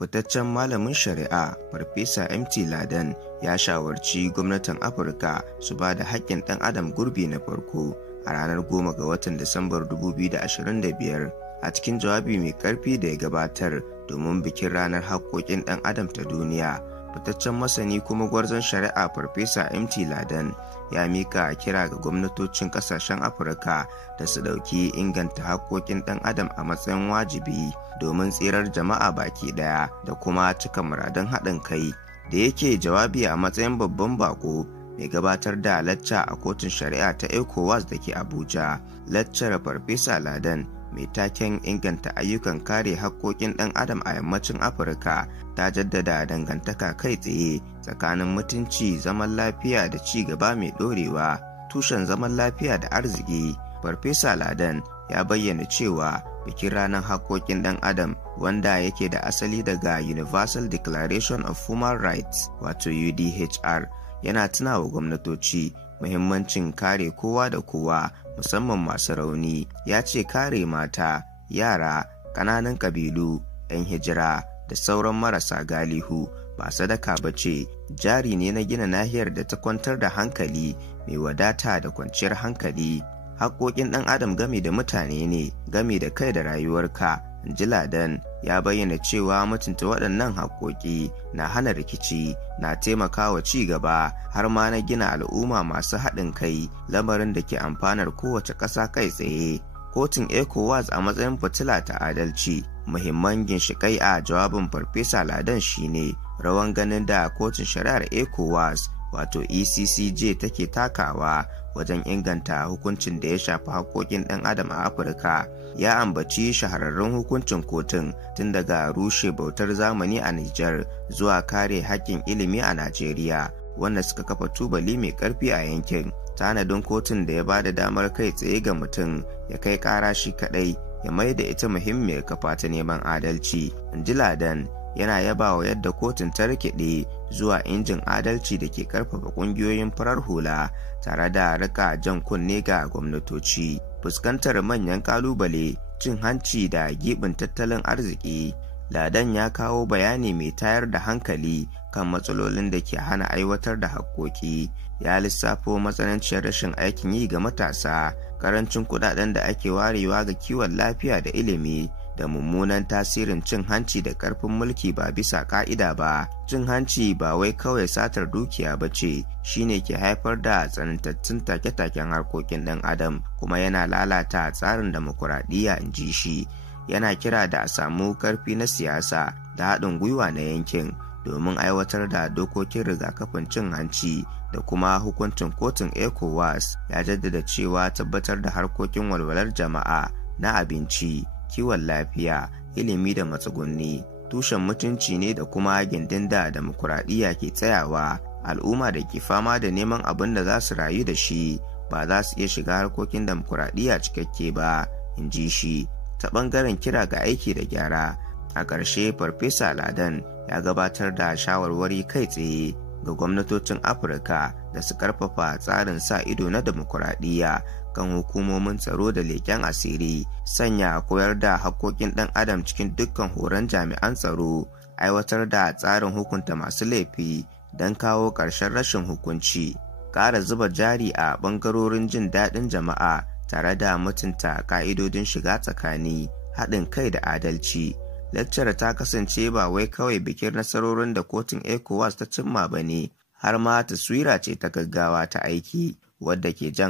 Fitaccen malamin shari'a Farfesa MT Ladan ya shawarci gwamnatin Afirka su ba da haƙƙin ɗan adam gurbi na farko a ranar 10 ga watan Disambar 2025 a cikin jawabi mai ƙarfi da ya gabatar domin bikin ranar haƙƙoƙin ɗan adam ta duniya. Fitaccen masani kuma gwarzon shari'a Farfesa MT Ladan ya mika kira ga gwamnatocin kasashen Afirka da su dauki inganta haƙƙoƙin ɗan adam a matsayin wajibi domin tsirar jama'a baki ɗaya da kuma cika muradun haɗin kai. Da yake jawabi a matsayin babban bako mai gabatar da lacca a kotun shari'a ta ECOWAS da ke Abuja, laccar Farfesa Ladan mai taken inganta ayyukan kare haƙƙoƙin ɗan adam a yammacin Afirka ta jaddada dangantaka kai tsaye tsakanin mutunci, zaman lafiya da ci gaba mai ɗorewa, tushen zaman lafiya da arziki. Farfesa Ladan ya bayyana cewa bikin ranar haƙƙoƙin ɗan adam wanda yake da asali daga Universal Declaration of Human Rights wato UDHR yana tunawa gwamnatoci muhimmancin kare kowa da kowa musamman masu rauni. Ya ce kare mata, yara, ƙananan ƙabilu, 'yan hijira da sauran marasa galihu ba sadaka ba ce, jari ne na gina nahiyar da ta kwantar da hankali mai wadata da kwanciyar hankali. Haƙƙoƙin ɗan adam game da mutane ne, game da kai da rayuwarka. Ji Ladan ya bayyana cewa mutunta waɗannan haƙƙoƙi na hana rikici, na taimakawa ci gaba har ma na gina al'umma masu haɗin kai, lamarin da ke amfanar kowace ƙasa kai tsaye. Kotun ECOWAS a matsayin fitila ta adalci. Muhimman ginshiƙai a jawabin Farfesa Ladan shine rawan ganin da kotun shari'ar ECOWAS wato ECCJ take takawa wajen inganta hukuncin da ya shafi haƙƙoƙin ɗan adam a Afirka. Ya ambaci shahararrun hukuncin kotun tun daga rushe bautar zamani a Nijar zuwa kare haƙƙin ilimi a Najeriya, wanda suka kafa tubali mai ƙarfi a yankin. Tanadin kotun da ya ba da damar kai tsaye ga mutum ya kai ƙara shi kaɗai ya mai da ita muhimmiyar kafa ta neman adalci. Ji Ladan yana yabawa yadda kotun ta rikide zuwa injin adalci da ke karfafa kungiyoyin farar hula tare da rika jan kunne ga gwamnatoci fuskantar manyan kalubale, cin hanci da gibin tattalin arziki. Ladan ya kawo bayani mai tayar da hankali kan matsalolin da ke hana aiwatar da haƙƙoƙi. Ya lissafo matsananciyar rashin aikin yi ga matasa, karancin kuɗaɗen da ake warewa ga kiwon lafiya da ilimi, da mummunan tasirin cin hanci da ƙarfin mulki ba bisa ƙa'ida ba. Cin hanci ba wai kawai satar dukiya ba ce, shine ke haifar da tsanantattun take-taken harkokin ɗan adam kuma yana lalata tsarin demokuraɗiyya, in ji shi. Yana kira da a samu ƙarfi na siyasa da haɗin gwiwa na yankin domin aiwatar da dokokin rigakafin cin hanci da kuma hukuncin kotun ECOWAS. Ya jaddada cewa tabbatar da harkokin walwalar jama'a na abinci, kiwon lafiya, ilimi da matsugunni tushen mutunci ne da kuma gindin da demokuraɗiyya ke tsayawa. Al'umma da ke fama da neman abin da za su rayu da shi ba za su iya shiga harkokin demokuraɗiyya cikakke ba, in ji shi. Ta ɓangaren kira ga aiki da gyara, a ƙarshe Farfesa Ladan ya gabatar da shawarwari kai tsaye ga gwamnatocin Afirka da su ƙarfafa tsarin sa ido na demokuraɗiyya kan hukumomin tsaro da leƙen asiri, sanya koyar da haƙƙoƙin ɗan adam cikin dukkan horon jami'an tsaro, aiwatar da tsarin hukunta masu laifi don kawo ƙarshen rashin hukunci, ƙara zuba jari a ɓangarorin jin daɗin jama'a tare da mutunta ƙa'idodin shiga tsakani, haɗin kai da adalci. Lecture ta kasance ba wai kawai bikin nasarorin da kotun ECOWAS ta cimma ba ne, har ma taswira ce ta gaggawa ta aiki wadda ke jan